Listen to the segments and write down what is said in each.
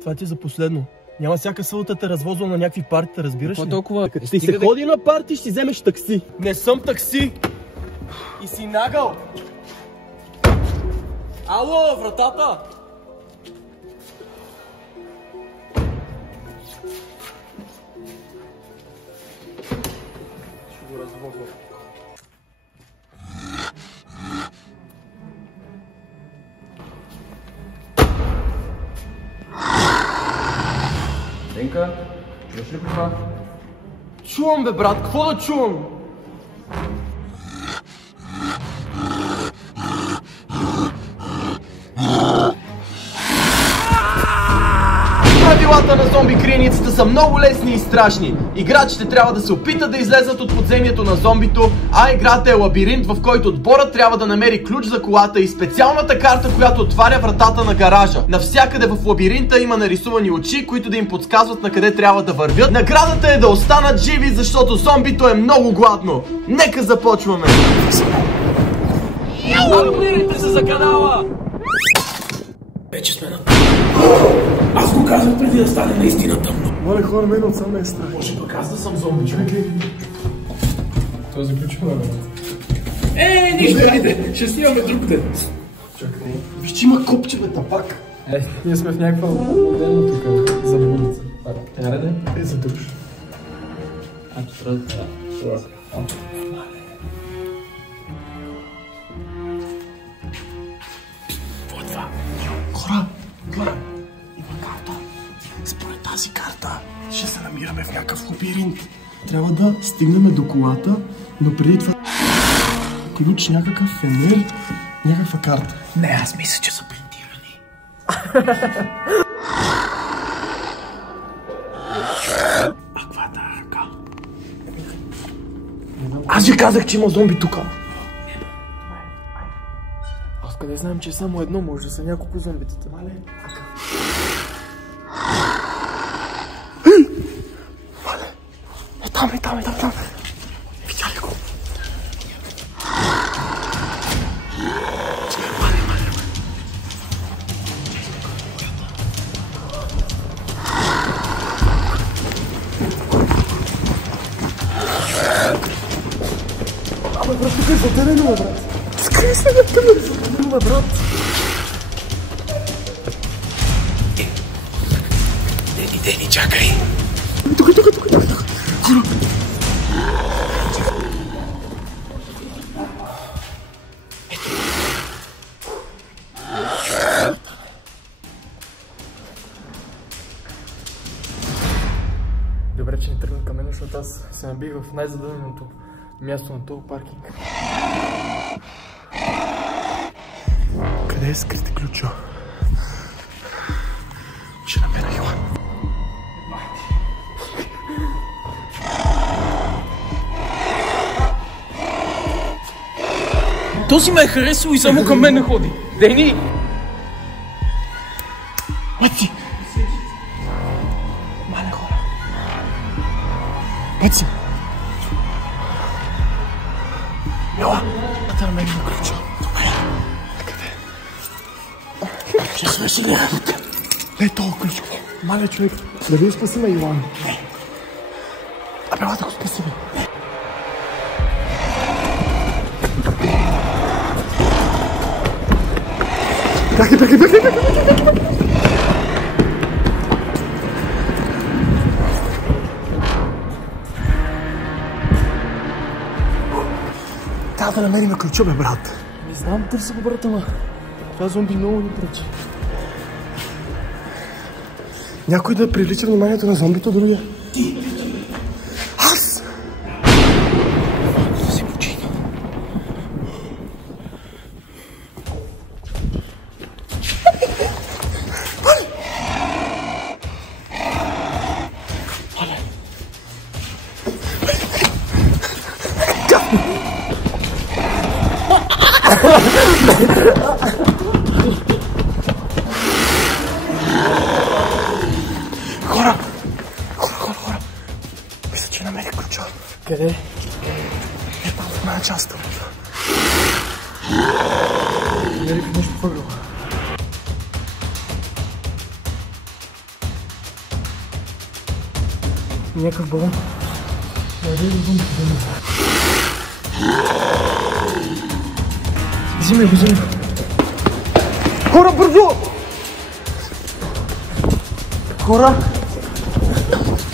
Това ти е за последно. Няма всяка сълта те развозва на някакви партита, разбираш ли? Какво толкова? Ще се ходи на парти, ще вземеш такси. Не съм такси. И си нагъл. Ало, вратата! Ще го развозва. Денка, чуваш ли това? Чувам, бе, брат, какво да чувам? Правилата на зомби криеницата са много лесни и страшни. Играчите трябва да се опитат да излезат от подземието на зомбито, а играта е лабиринт, в който отборът трябва да намери ключ за колата и специалната карта, която отваря вратата на гаража. Навсякъде в лабиринта има нарисувани очи, които да им подсказват на къде трябва да вървят. Наградата е да останат живи, защото зомбито е много гладно. Нека започваме! Абонирайте се за канала! Вече сме на... Аз го казах преди да стане наистина тъмно. Мале хора, мен отсам е страх. Може пък аз да съм зомби, човек. Това заключва, бе. Нищо, айде, ще снимаме друг ден. Чакай. Виж, че има копче, бе, тапак. Ние сме в някаква отделна тук, за булица. Трябва да е? За душ. Ето трябва да трябва. Какво е това? Хора, гледай. Има карта. Според тази карта ще се намираме в някакъв лабиринт. Трябва да стигнем до колата, но преди това... ключ, някакъв фенер, някаква карта. Не, аз мисля, че са принтирани. А каква е тази ръка? Аз ви казах, че има зомби тука. Аз къде знаем, че е само едно, може да са няколко зомбитата. Мале, там. Видя ли го? Абе, брат, тук е заделено, бе, брат. Скри се, бе, тук е заделено, бе, брат. Дени, чакай. Тук. Хора. Добре, че не тръгна към мен, защото аз се набих в най-задъненото място на този паркинг. Къде е скрит ключа? Ще намеря Йоан. Този ме е харесал и само към мен ходи. Дени! Маци! Мале хора. Маци! Йоан! Да намерим ключа. Добре. Къде? Ще свърши ли работа? Не, този ключ. Мале човек. Да ви спасиме Йоан. Не. Абе, да го спасиме. Бягай. Трябва да намерим ключа, бе, брат. Не знам, търся го, брат, ама това зомби много ни пречи. Някой да привлича вниманието на зомбито, другия. Ти! Аз! Да се почина. Хора! Мисля, че намерих ключа. Къде? Е там в моя част. Намерих нещо въгъл. някакъв балон. Взимай го, взимай. Хора, бързо! Хора!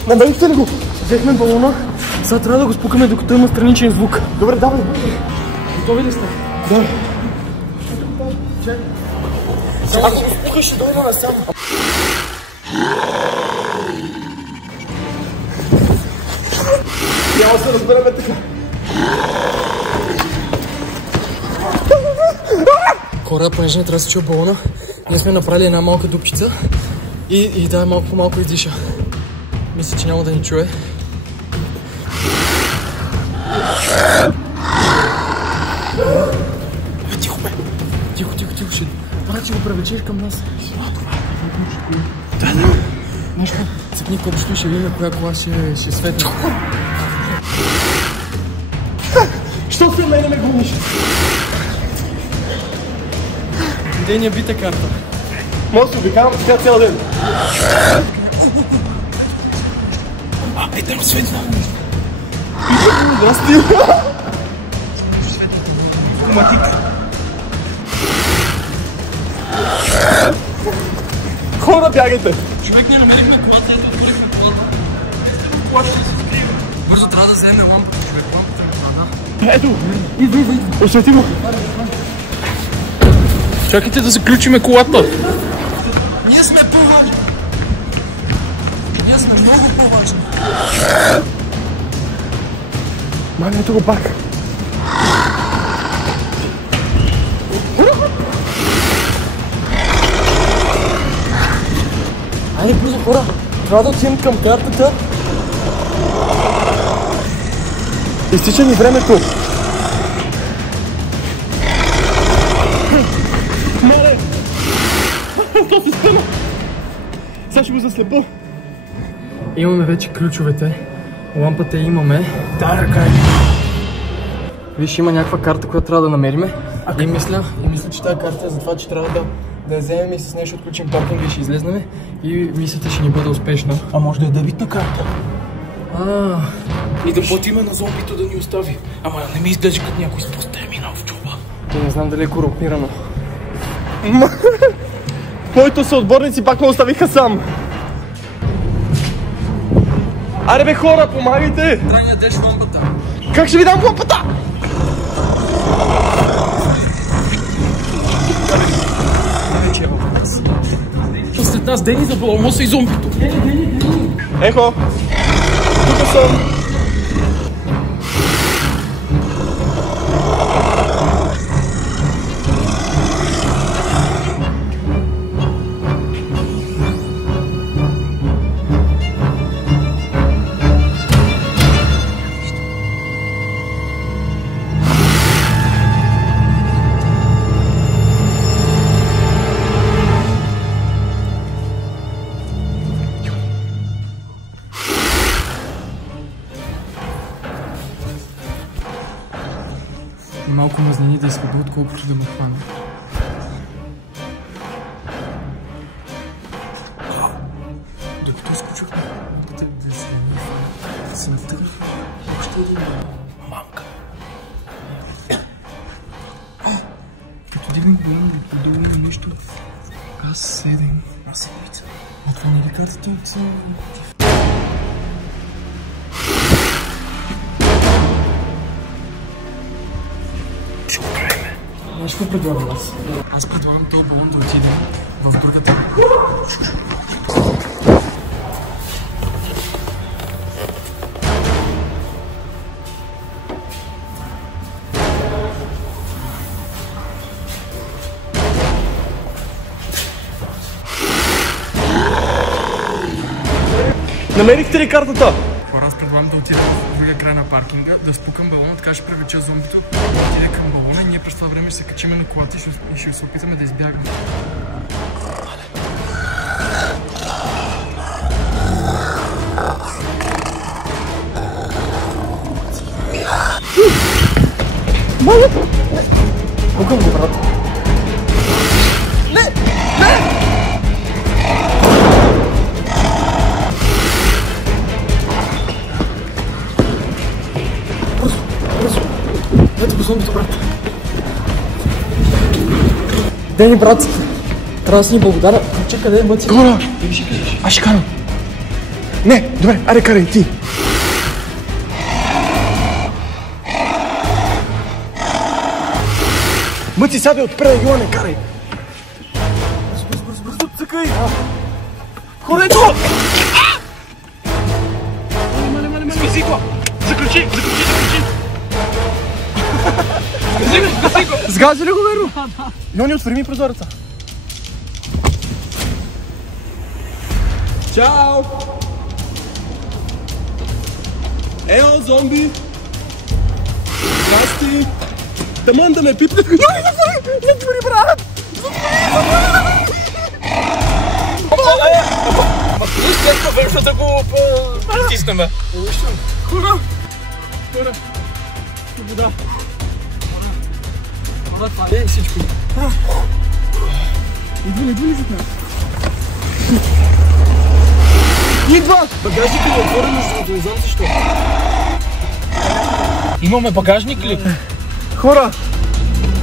Намерихте ли го? Взехме балона. Сега трябва да го спукаме, докато има страничен звук. Добре, давай. Готови ли сте? Да. Ако го спукаш, ще дойда насам. Няма се разбераме така. Хора, понеже не трябва да се чува балона, ние сме направили една малка дупчица и да, малко по малко издиша. Мисля, че няма да ни чуе. Тихо, бе! Тихо, ще го привлечеш към нас. Да. Нещо, цъпни копчето и ще видим коя кола ще светне. Що се мене ме гониш? Ден я бита карта. Може да се обикавам така цял ден. Там светна. Здрасти. Матик. Хора, бягайте! Човек, не намерихме колата, ето отворихме колата. Колата ще се скрие. Бързо трябва да вземе лампата, човек. Лампата е вода. Ето! Иди! Освети го! Чакайте да заключиме колата! Ние сме по-важни! Ние сме много по-важни! Маме, ето го пак! Айде, бързо, хора! Трябва да отидем към картата. Изтича ни времето. Мале! То се спъна! Сега ще го заслепа. Имаме вече ключовете. Лампата имаме. Да, ръка е. Виж, има някаква карта, която трябва да намериме. И мисля, че тази карта е за това, че трябва да я вземем и с нея ще отключим паркинга и ще излезнем. И мислята ще ни бъде успешна. А може да е дебитна карта. И да платиме на зомбито да ни остави. Ама не ми изглежда като някой с поста е минал в джоба. И не знам дали е корумпирано. Моите съотборници пак ме оставиха сам. Аре бе хора, помагайте! Трябва да дадеш лампата. Как ще ви дам лампата? След нас Дени за баламоса и зомбито. Ехо! Тук съм! Малко мазнини да изхода, отколкото да ме хване. Докато изключвахме да се натърах, още един мамка. Като дигнах балон да подобно нещо, аз седем на седмица. А това не ли картата от цяло? Знаеш какво предлагам аз? Аз предлагам този балон да отиде в другата. Намерихте ли картата? Аз предлагам да отида в другия край на паркинга, да спукам балона, така ще привлеча зомбито, да отиде към балона и ние през това време ще се качиме на колата и ще се опитаме да избягаме. Малето! Пукам го, брат! Не! Не! Ето го зомбито, брат. Дени, брат. Трябва да си ни благодаря. Чакай, къде е Мъци? Хора! Аз ще карам. Не, добре, аре карай ти. Мъци, сядай отпред, Йоан, не карай. Бързо, цъкай! Хора, ето! Спаси го! Заключи! Сгази ли го, верно? Йони, отвори ми прозореца. Чао! Ео, зомби! Здрасти! Тъмън да ме пипне! Йони, затвори, брат! Вършо да го притиснеме. Хора! Вода! Вода, това е всичко. Идва ли зад нас? Идва! Багажникът е отворен, защото не знам защо. Имаме багажник ли? Хора!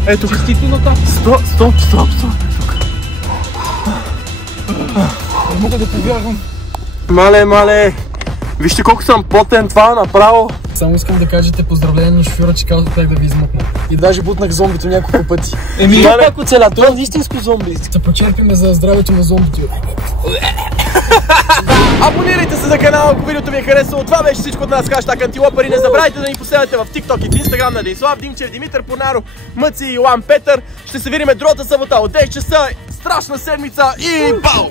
Ето. Честителната. Стоп. Не мога да повярвам. Мале. Вижте колко съм потен, това направо. Само искам да кажете поздравление на шофьора, че казах как да ви измъкна. И даже бутнах зомбито няколко пъти. Това пак оцеля, това е истинско зомби. Се почерпиме за здравето на зомбито. Абонирайте се за канала, ако видеото ви е харесало. Това беше всичко от нас, хаштаг Антилопър. И не забравяйте да ни последвате в TikTok и в Instagram на Денислав Димчев, Димитър Понаров, Мъци и Йоан Петър. Ще се видим другата събота от 10 часа. Страшна седмица и бау!